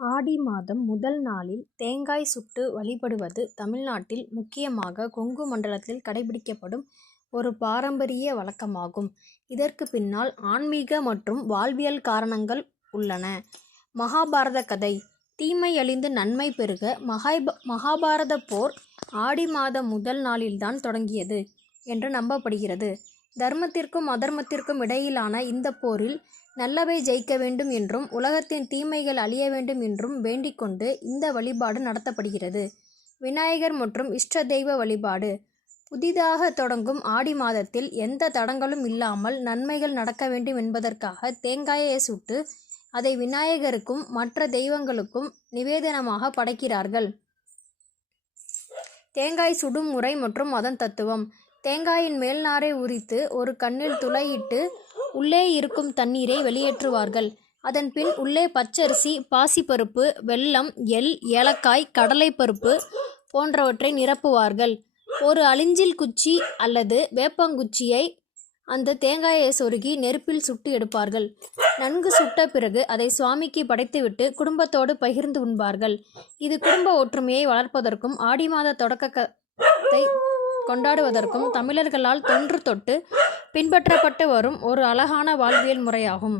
ஆடி மாதம் முதல் நாளில் தேங்காய் சுட்டு வழிபடுவது தமிழ்நாட்டில் முக்கியமாக கொங்கு மண்டலத்தில் கடைபிடிக்கப்படும் ஒரு பாரம்பரிய வழக்கமாகும். இதற்கு பின்னால் ஆன்மீக மற்றும் வாழ்வியல் காரணங்கள் உள்ளன. மகாபாரத கதை. தீமை அழிந்து நன்மை பெருக மகாபாரத போர் ஆடி மாதம் முதல் நாளில்தான் தொடங்கியது என்று நம்பப்படுகிறது. தர்மத்திற்கும் அதர்மத்திற்கும் இடையிலான இந்த போரில் நல்லவை ஜெயிக்க வேண்டும் என்றும் உலகத்தின் தீமைகள் அழிய வேண்டும் என்றும் வேண்டிக்கொண்டு இந்த வழிபாடு நடத்தப்படுகிறது. விநாயகர் மற்றும் இஷ்ட தெய்வ வழிபாடு. புதிதாக தொடங்கும் ஆடி மாதத்தில் எந்த தடங்களும் இல்லாமல் நன்மைகள் நடக்க வேண்டும் என்பதற்காக தேங்காயை சுட்டு அதை விநாயகருக்கும் மற்ற தெய்வங்களுக்கும் நிவேதனமாக படைக்கிறார்கள். தேங்காய் சுடும் முறை மற்றும் அதன் தத்துவம். தேங்காயின் மேல் நாரை உரித்து ஒரு கண்ணில் துளையிட்டு உள்ளே இருக்கும் தண்ணீரை வெளியேற்றுவார்கள். அதன் பின் உள்ளே பச்சரிசி, பாசிப்பருப்பு, வெல்லம், எள், ஏலக்காய், கடலைப்பருப்பு போன்றவற்றை நிரப்புவார்கள். ஒரு அழிஞ்சில் குச்சி அல்லது வேப்பங்குச்சியை அந்த தேங்காயை சொருகி நெருப்பில் சுட்டு எடுப்பார்கள். நன்கு சுட்ட பிறகு அதை சுவாமிக்கு படைத்துவிட்டு குடும்பத்தோடு பகிர்ந்து உண்பார்கள். இது குடும்ப ஒற்றுமையை வளர்ப்பதற்கும் ஆடி மாத தொடக்கத்தை கொண்டாடுவதற்கும் தமிழர்களால் தொன்று தொட்டு பின்பற்றப்பட்டு வரும் ஒரு அழகான வாழ்வியல் முறையாகும்.